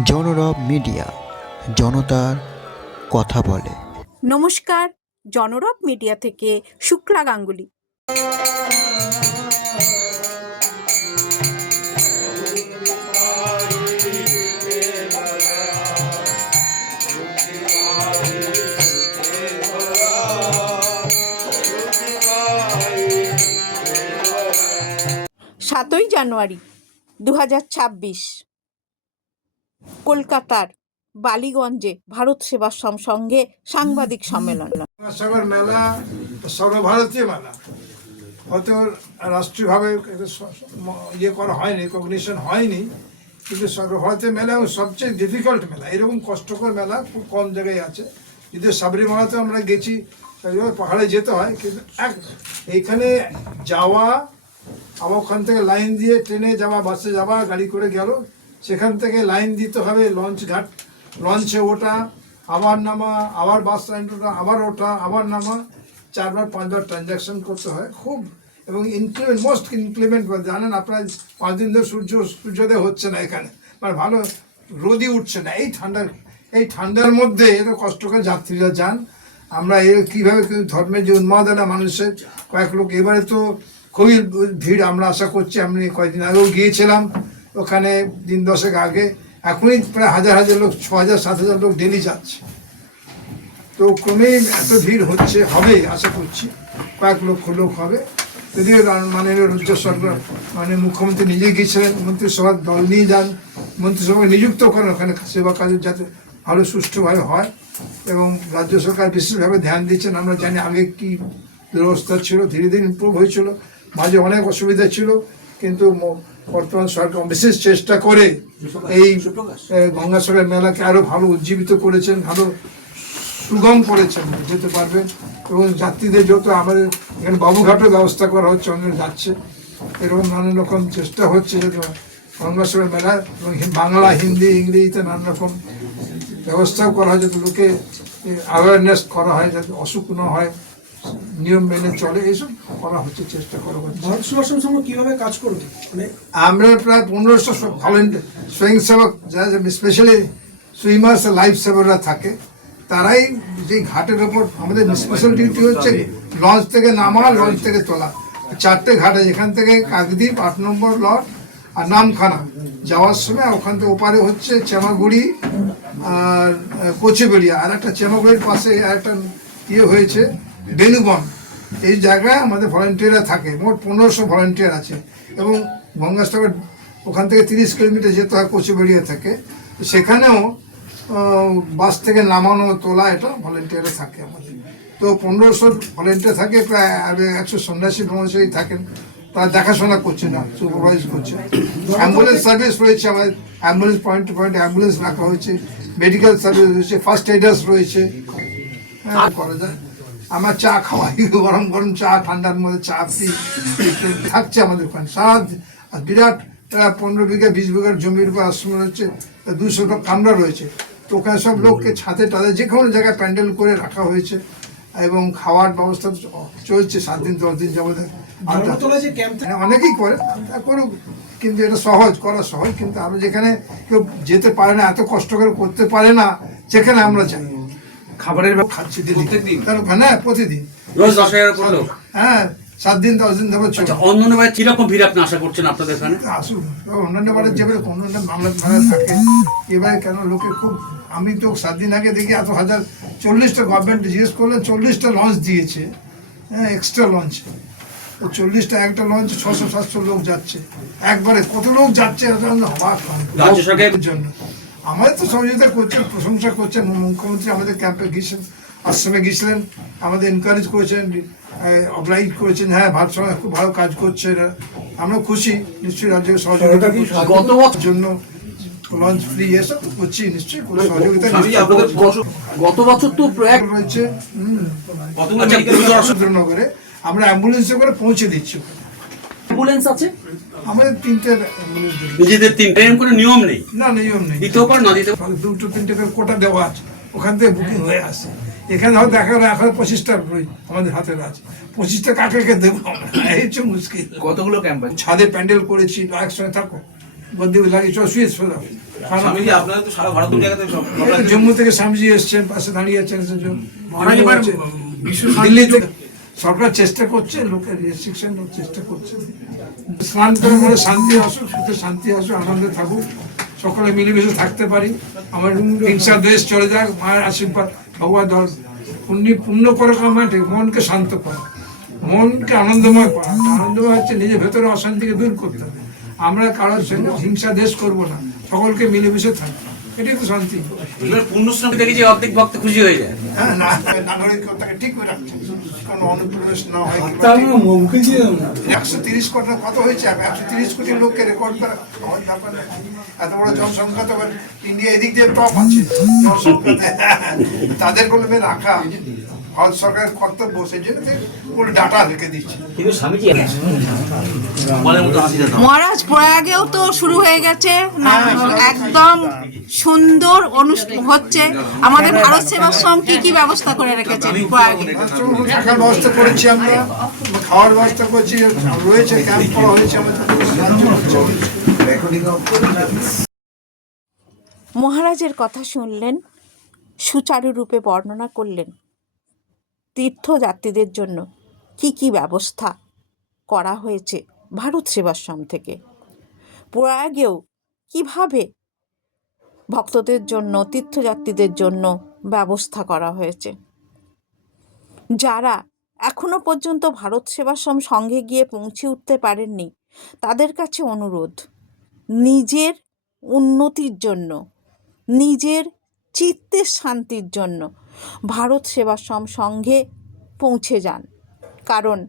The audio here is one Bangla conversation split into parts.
জনরব মিডিয়া, জনতার কথা বলে। নমস্কার, জনরব মিডিয়া থেকে শুক্লা গাঙ্গুলি। সাতই জানুয়ারি দু হাজার ছাব্বিশ। কলকাতার বালিগঞ্জে ভারত সেবাশ্রম সঙ্গে সাংবাদিক সম্মেলন। গঙ্গাসাগর মেলা সর্বভারতীয় মেলা। হয়তো রাষ্ট্রীয়ভাবে ইয়ে করা হয়নি কগনিশন হয়নি কিন্তু সর্বভারতীয় মেলা এবং সবচেয়ে ডিফিকাল্ট মেলা এরকম কষ্টকর মেলা খুব কম জায়গায় আছে। যদি সাবরিমালাতে আমরা গেছি পাহাড়ে যেতে হয় কিন্তু এক এইখানে যাওয়া আবার ওখান থেকে লাইন দিয়ে ট্রেনে যাওয়া বাসে যাওয়া গাড়ি করে গেল সেখান থেকে লাইন দিতে হবে লঞ্চ ঘাট। লঞ্চে ওটা আবার নামা, আবার বাস স্ট্যান্ড ওটা আবার ওঠা, আবার নামা, চারবার, পাঁচবার ট্রানজ্যাকশন করতে হয়। খুব এবং ইনক্রিমেন্ট মোস্ট ইনক্রিমেন্ট জানেন আপনার পাঁচ দিন ধরে সূর্য, সূর্যোদয় হচ্ছে না এখানে। মানে ভালো রোদই উঠছে না। এই ঠান্ডার এই ঠান্ডার মধ্যে এত কষ্ট করে যাত্রীরা যান। আমরা এর কীভাবে ধর্মের যে উন্মাদনা মানুষের, কয়েক লোক, এবারে তো খুবই ভিড় আমরা আশা করছি। আমি কয়েকদিন আগেও গিয়েছিলাম। ওখানে দিন দশেক আগে এখনই প্রায় হাজার হাজার লোক, ছ হাজার, সাত হাজার লোক ডেলি যাচ্ছে। তো ক্রমেই এত ভিড় হচ্ছে, হবে, আশা করছি, কয়েক লক্ষ লোক হবে। যদিও মাননীয় রাজ্য সরকার মানে মুখ্যমন্ত্রী নিজে গিয়েছিলেন, মন্ত্রিসভার দল নিয়ে যান মন্ত্রিসভায় নিযুক্ত করেন, ওখানে সেবা কাজ যাতে ভালো সুষ্ঠুভাবে হয় এবং রাজ্য সরকার বিশেষভাবে ধ্যান দিচ্ছেন। আমরা জানি আগে কি দুরবস্থা ছিল, ধীরে ধীরে ইম্প্রুভ হয়েছিল। মাঝে অনেক অসুবিধা ছিল। কিন্তু বর্তমান সরকার বিশেষ চেষ্টা করে এই এ, গঙ্গাসাগর মেলাকে আরও ভালো উজ্জীবিত করেছেন ভালো সুগম করেছেন যেতে পারবেন। এবং যাত্রীদের যত আমাদের এখানে বাবুঘাটের ব্যবস্থা করা হচ্ছে অনেক যাচ্ছে। এরকম নানান রকম চেষ্টা হচ্ছে যে গঙ্গাসাগর মেলা এবং বাংলা হিন্দি ইংরেজিতে নানান রকম ব্যবস্থাও করা হয় যাতে লোকে অ্যাওয়ারনেস করা হয় যাতে অসুখ না হয়। নিয়ম মেনে চলে এইসব করা হচ্ছে চেষ্টা করা হচ্ছে। ভারত সেবাশ্রম সংঘ কীভাবে কাজ করবে? মানে আমরা প্রায় পনেরোশো ভলেন্টিয়ার স্বয়ংসেবক যারা স্পেশালি সুইমার্স লাইফ সেভাররা থাকে তারাই যে ঘাটের ওপর আমাদের স্পেশাল ডিউটি হচ্ছে লঞ্চ থেকে নামা লঞ্চ থেকে তোলা। চারটে ঘাটে যেখান থেকে কাকদ্বীপ আট নম্বর লট আর নামখানা। যাওয়ার সময় ওখান থেকে ওপারে হচ্ছে চেমাগুড়ি আর কচুবেড়িয়া আর একটা চেমাগুড়ির পাশে আর একটা ইয়ে হয়েছে বেনুবন এই জায়গায় আমাদের ভলেন্টিয়াররা থাকে, মোট পনেরোশো ভলেন্টিয়ার আছে এবং গঙ্গাসাগর ওখান থেকে তিরিশ কিলোমিটার যেতে হয় কচুবেড়িয়া থেকে। সেখানেও বাস থেকে নামানো, তোলা এটা ভলেন্টিয়াররা থাকে আমাদের। তো পনেরোশো ভলেন্টিয়ার থাকে, প্রায় একশো সন্ন্যাসী ব্রহ্মচারী থাকেন। তারা দেখাশোনা করছে না সুপারভাইজ করছে। অ্যাম্বুলেন্স সার্ভিস রয়েছে আমাদের ambulance point to point ambulance রাখা হয়েছে মেডিকেল সার্ভিস রয়েছে ফার্স্ট এডার্স রয়েছে। হ্যাঁ করা যায়। আমার চা খাওয়াই গরম গরম চা ঠান্ডার মধ্যে চা পিই থাকছে আমাদের ওখানে। সারা আর বিরাট পনেরো বিঘা বিশ বিঘার জমির উপর আশ্রম রয়েছে দুশো কামরা রয়েছে। তো ওখানে সব লোককে ছাদে টাদে যে কোনো জায়গায় প্যান্ডেল করে রাখা হয়েছে এবং খাওয়ার ব্যবস্থা চলছে সাত দিন দশ দিন যাবত। হ্যাঁ, অনেকেই করে করুক কিন্তু এটা সহজ করা সহজ কিন্তু আমরা যেখানে কেউ যেতে পারে না এত কষ্ট করে করতে পারে না সেখানে আমরা যাই। খাবারের খাচ্ছি দিদি প্রত্যেকদিন? হ্যাঁ প্রতিদিন। রোজ দশ হাজার করে হ্যাঁ সাত দিন দশ দিন ধরে আচ্ছা চলছে অন্য ভাই কীরকম ভিড় আপনি আশা করছেন আপনাদের এখানে? আসুন। অন্যান্য বারের যেভাবে অন্যান্য মামলা মামলা থাকে। এবারে কেন লোকে খুব আমি তো সাত দিন আগে দেখি এত হাজার চল্লিশটা গভর্নমেন্ট জিজ্ঞেস করলে চল্লিশটা লঞ্চ দিয়েছে। হ্যাঁ এক্সট্রা লঞ্চ তো চল্লিশটা একটা লঞ্চ ছশো সাতশো লোক যাচ্ছে। একবারে কত লোক যাচ্ছে রাজ্য সরকারের জন্য আমাদের তো সহযোগিতা করছেন প্রশংসা করছেন মুখ্যমন্ত্রী আমাদের ক্যাম্পে গিয়েছেন আশ্রমে গিয়েছিলেন আমাদের এনকারেজ করেছেন অবলাইট করেছেন হ্যাঁ ভারত সরকার খুব ভালো কাজ করছে এরা। আমরা খুশি নিশ্চয়ই রাজ্যের সহযোগিতা গত বছর জন্য লঞ্চ ফ্রি এসব করছি নিশ্চয়ই কোনো সহযোগিতা গত- গত বছর তো এক রয়েছে হুম আচ্ছা, সুন্দরনগরে আমরা অ্যাম্বুলেন্সে করে পৌঁছে দিচ্ছি ওখানে। অ্যাম্বুলেন্স আছে আমাদের তিনটে নিজেদের তিন ট্রেন কোনো নিয়ম নেই? না নিয়ম নেই। দিতেও পারে না দিতে ফলে দুটো তিনটে করে কোটা দেওয়া আছে ওখান থেকে বুকিং হয়ে আসে। এখানে হয়তো দেখা গেলো এখন পঁচিশটা আমাদের হাতে আছে। পঁচিশটা কাকে কে দেবো আমরা? এই হচ্ছে মুশকিল। কতগুলো ক্যাম্প ছাদে প্যান্ডেল করেছি একসঙ্গে থাকো। বদ্যি লাগিয়ে চল শুয়ে তো জম্মু থেকে স্বামীজি এসছেন পাশে দাঁড়িয়ে আছেন। দিল্লি থেকে সরকার চেষ্টা করছে, লোকের রেস্ট্রিকশন চেষ্টা করছে। স্নান করে শান্তি আসুক, সুখে শান্তি আসুক, আনন্দে থাকুক, সকলে মিলেমিশে থাকতে পারি। আমার হিংসা দেশ চলে যাক, মায়ের আশীর্বাদ ভগবান দল। পুণ্য পুণ্য করে কামাটে মনকে শান্ত করা মনকে আনন্দময় করা আনন্দময় হচ্ছে নিজের ভেতরে অশান্তিকে দূর করতে হবে। আমরা কারোর সঙ্গে হিংসা দেশ করব না। সকলকে মিলেমিশে থাকব। এটাই তো শান্তি। এবার পুণ্যশ্রম দেখেছি অর্ধেক ভক্ত খুশি হয়ে যায়। হ্যাঁ না নাগরিকতাকে ঠিক করে রাখছে কোনো অনুপ্রবেশ না হয় একশো তিরিশ কোটি কত হয়েছে? একশো তিরিশ কোটি লোককে রেকর্ড করা আমার ব্যাপার না। এত বড় জনসংখ্যা তো ইন্ডিয়া এদিক দিয়ে টপ আছে। জনসংখ্যাতে তাদের বলবে রাখা। ভারত সরকারের কর্তব্য সেই জন্য পুরো ডাটা রেখে দিচ্ছে। মহারাজ প্রয়াগেও তো শুরু হয়ে গেছে। না একদম সুন্দর অনুষ্ঠান হচ্ছে। আমাদের ভারত সেবাশ্রম কি কি ব্যবস্থা করে রেখেছে প্রয়াগে? থাকার ব্যবস্থা করেছি আমরা। খাওয়ার ব্যবস্থা করছি। রয়েছে ক্যাম্প করা হয়েছে আমাদের। মহারাজের কথা শুনলেন সুচারুরূপে বর্ণনা করলেন। তীর্থযাত্রীদের জন্য কি কি ব্যবস্থা করা হয়েছে ভারত সেবাশ্রম থেকে? প্রয়াগেও কীভাবে ভক্তদের জন্য, তীর্থযাত্রীদের জন্য ব্যবস্থা করা হয়েছে? যারা এখনও পর্যন্ত ভারত সেবাশ্রম সঙ্গে গিয়ে পৌঁছে উঠতে পারেননি, তাদের কাছে অনুরোধ, নিজের উন্নতির জন্য, নিজের চিত্তের শান্তির জন্য ভারত সেবাশ্রম সঙ্গে পৌঁছে যান। কারণ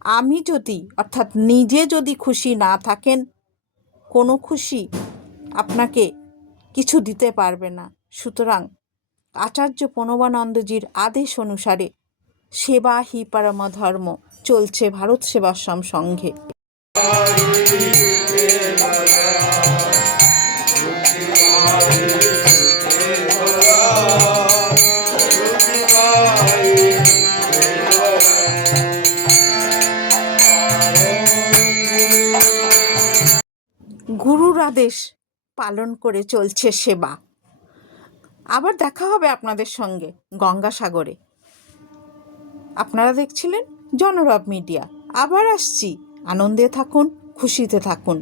আমি যদি, অর্থাৎ নিজে যদি খুশি না থাকেন, কোনো খুশি আপনাকে কিছু দিতে পারবে না। সুতরাং আচার্য প্রণবানন্দজির আদেশ অনুসারে সেবা হি পরম ধর্ম চলছে ভারত সেবাশ্রম সঙ্ঘে আদেশ পালন করে চলছে সেবা। আবার দেখা হবে আপনাদের সঙ্গে গঙ্গাসাগরে। আপনারা দেখছিলেন জনরব মিডিয়া। আবার আসছি। আনন্দে থাকুন, খুশিতে থাকুন।